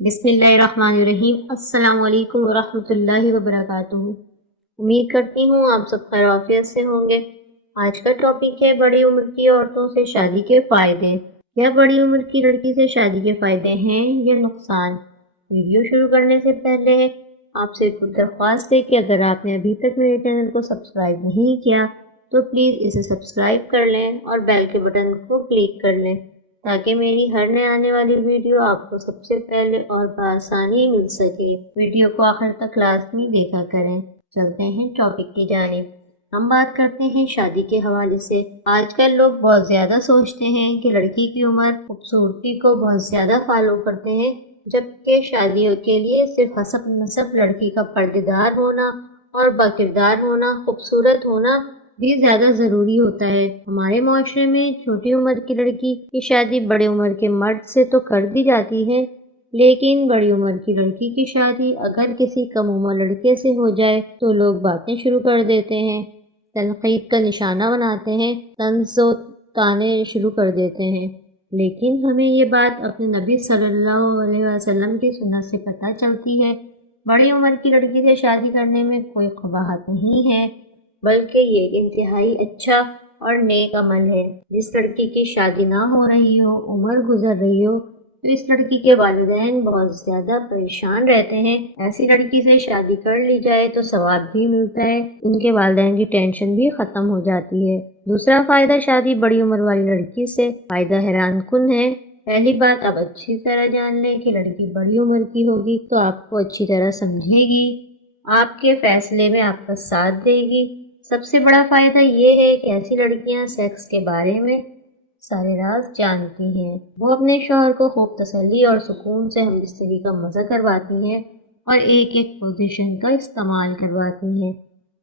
बिस्मिल्लाहिर्रहमानिर्रहीम। अस्सलाम वालेकुम वरहमतुल्लाहि वबरकातुहू। उम्मीद करती हूँ आप सब खैर आफियत से होंगे। आज का टॉपिक है बड़ी उम्र की औरतों से शादी के फ़ायदे। क्या बड़ी उम्र की लड़की से शादी के फ़ायदे हैं या नुकसान? वीडियो शुरू करने से पहले आपसे कुछ दरख्वास्त है कि अगर आपने अभी तक मेरे चैनल को सब्सक्राइब नहीं किया तो प्लीज़ इसे सब्सक्राइब कर लें और बेल के बटन को क्लिक कर लें ताकि मेरी हर नए आने वाली वीडियो आपको सबसे पहले और बआसानी मिल सके। वीडियो को आखिर तक लाजमी देखा करें। चलते हैं टॉपिक की जानिब। हम बात करते हैं शादी के हवाले से। आजकल लोग बहुत ज़्यादा सोचते हैं कि लड़की की उम्र खूबसूरती को बहुत ज़्यादा फॉलो करते हैं, जबकि शादियों के लिए सिर्फ हसब नसब लड़की का पर्देदार होना और बाकिरदार होना, खूबसूरत होना भी ज़्यादा ज़रूरी होता है। हमारे माशरे में छोटी उम्र की लड़की की शादी बड़े उम्र के मर्द से तो कर दी जाती है, लेकिन बड़ी उम्र की लड़की की शादी अगर किसी कम उम्र लड़के से हो जाए तो लोग बातें शुरू कर देते हैं, तनकीद का निशाना बनाते हैं, तंज़ व ताने शुरू कर देते हैं। लेकिन हमें ये बात अपने नबी सल्लल्लाहु अलैहि वसल्लम की सुन्नत से पता चलती है। बड़ी उम्र की लड़की से शादी करने में कोई कबाहत नहीं है, बल्कि ये इंतहाई अच्छा और नेक अमल है। जिस लड़की की शादी ना हो रही हो, उम्र गुजर रही हो, तो इस लड़की के वालिदैन बहुत ज़्यादा परेशान रहते हैं। ऐसी लड़की से शादी कर ली जाए तो सवाब भी मिलता है, उनके वालिदैन की टेंशन भी ख़त्म हो जाती है। दूसरा फ़ायदा शादी बड़ी उम्र वाली लड़की से फ़ायदा हैरान कुन है। पहली बात, आप अच्छी तरह जान लें कि लड़की बड़ी उम्र की होगी तो आपको अच्छी तरह समझेगी, आपके फैसले में आपका साथ देगी। सबसे बड़ा फ़ायदा ये है कि ऐसी लड़कियां सेक्स के बारे में सारे राज जानती हैं। वो अपने शौहर को खूब तसल्ली और सुकून से हमबिस्तरी का मज़ा करवाती हैं और एक एक पोजीशन का इस्तेमाल करवाती हैं।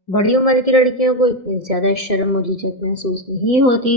बड़ी उम्र की लड़कियों को इतनी ज़्यादा शर्म और झिझक महसूस नहीं होती।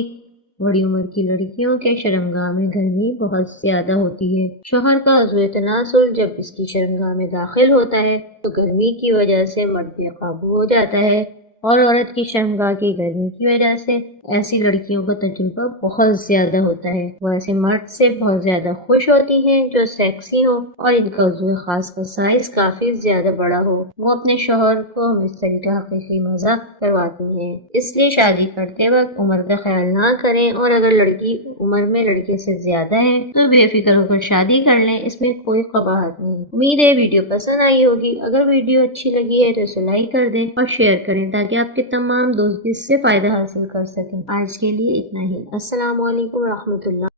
बड़ी उम्र की लड़कियों के शर्मगाह में गर्मी बहुत ज़्यादा होती है। शौहर का उज़्व तनासुल जब इसकी शर्मगाह में दाखिल होता है तो गर्मी की वजह से मर्द बेकाबू हो जाता है और औरत की शर्मगाह की गर्मी की वजह से ऐसी लड़कियों का तजुर्बा बहुत ज़्यादा होता है। वो ऐसे मर्द से बहुत ज़्यादा खुश होती हैं जो सेक्सी हो और इनका उज़्व खास का साइज काफ़ी ज़्यादा बड़ा हो। वो अपने शौहर को मिस्त्री का हकीकी मज़ा करवाती हैं। इसलिए शादी करते वक्त उम्र का ख्याल ना करें और अगर लड़की उम्र में लड़के से ज़्यादा है तो बेफिक्र होकर शादी कर लें, इसमें कोई कबाहत नहीं। उम्मीद है वीडियो पसंद आई होगी। अगर वीडियो अच्छी लगी है तो इसे लाइक कर दें और शेयर करें ताकि आपके तमाम दोस्त भी इससे फ़ायदा हासिल कर सकें। आज के लिए इतना ही। अस्सलाम वालेकुम रहमतुल्लाह।